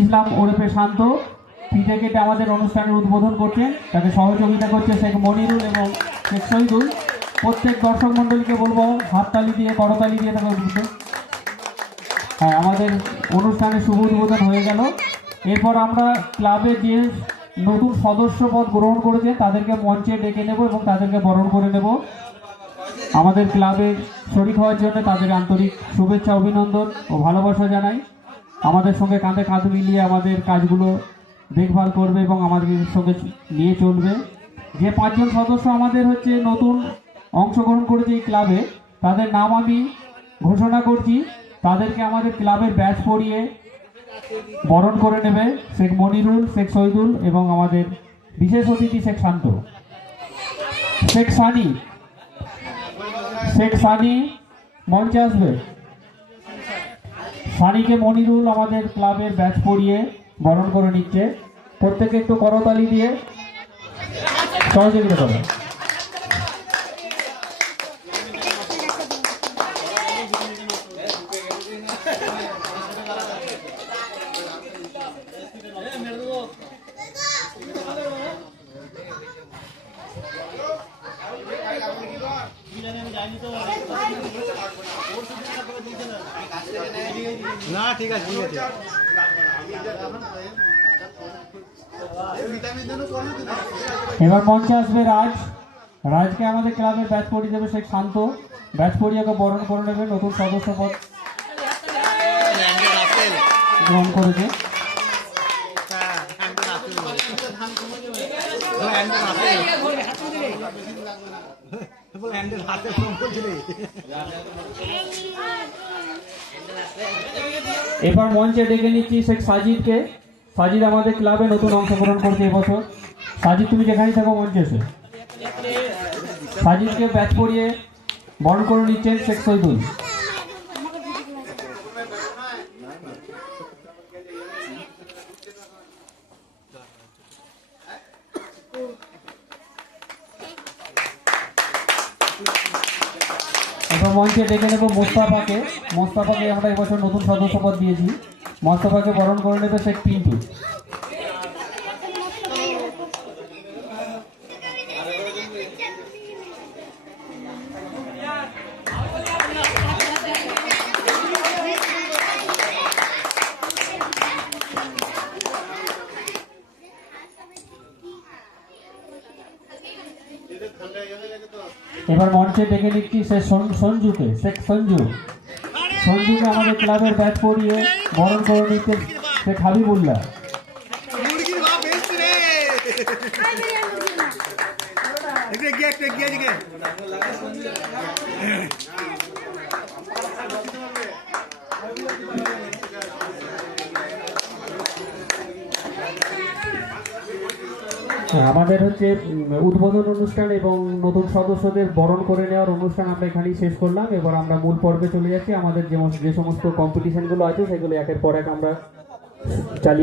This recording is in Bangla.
ইসলাম ওরফে শান্ত পিঠে কেটে আমাদের অনুষ্ঠানের উদ্বোধন করছেন। তাকে সহযোগিতা করছে শেখ মনিরুল এবং শেখ শহীদুল। প্রত্যেক দর্শক মণ্ডলীকে বলবো হাততালি দিয়ে করতালি দিয়ে তাকে উদ্বোধন। হ্যাঁ, আমাদের অনুষ্ঠানের শুভ উদ্বোধন হয়ে গেল। এরপর আমরা ক্লাবের যে নতুন সদস্য পদ গ্রহণ করেছে তাদেরকে মঞ্চে ডেকে নেব এবং তাদেরকে বরণ করে নেব। আমাদের ক্লাবের শরীক হওয়ার জন্য তাদের আন্তরিক শুভেচ্ছা, অভিনন্দন ও ভালোবাসা জানাই। আমাদের সঙ্গে কাঁধে কাঁধ মিলিয়ে আমাদের কাজগুলো দেখভাল করবে এবং আমাদের সঙ্গে নিয়ে চলবে। যে 5 জন সদস্য আমাদের হচ্ছে নতুন অংশগ্রহণ করেছে এই ক্লাবে, তাদের নাম আমি ঘোষণা করছি। তাদেরকে আমাদের ক্লাবের ব্যাচ পরিয়ে বরণ করে নেবে শেখ মনিরুল, শেখ শহীদুল এবং আমাদের বিশেষ অতিথি শেখ শান্ত। শেখ সানি মঞ্চে আসবে। সানিকে মনিরুল আমাদের ক্লাবের ব্যাচ পরিয়ে বরণ করে নিচ্ছে। প্রত্যেকে একটু করতালি দিয়ে সহযোগিতা করবে। না ঠিক আছে এবার মঞ্চে আসবে রাজকে আমাদের ক্লাবের ব্যাচ পরিয়ে দেবে শেখ শান্ত। ব্যাচ পরিয়াকে বরণ করে নেবে, নতুন সদস্য পদ গ্রহণ করেছে। এবার মঞ্চে ডেকে নিচ্ছি শেখ সাজিদকে। সাজিদ আমাদের ক্লাবে নতুন অংশগ্রহণ করছে এবছর। সাজিদ, তুমি যেখানে থাকো মঞ্চে এসে সাজিদকে ব্যাচ পরিয়ে বরণ করে নিচ্ছেন শেখ শহীদুল। এবার মঞ্চে ডেকে নেব মোস্তাফাকে। আমরা এবছর নতুন সদস্য পদ দিয়েছি। মোস্তাফাকে বরণ করে নেবে শেখ পিন্টু। এবার মঞ্চে ডেকে নিচ্ছি শেখ সঞ্জুকে আমাদের ক্লাবের ব্যাচ পরিয়ে বরণ করে নিচ্ছে শেখ হাবিবুল্লাহ। আমাদের হচ্ছে উদ্বোধন অনুষ্ঠান এবং নতুন সদস্যদের বরণ করে নেওয়ার অনুষ্ঠান আমরা এখানেই শেষ করলাম। এবার আমরা মূল পর্বে চলে যাচ্ছি। আমাদের যে সমস্ত কম্পিটিশনগুলো আছে সেগুলো একের পর এক আমরা চালিয়ে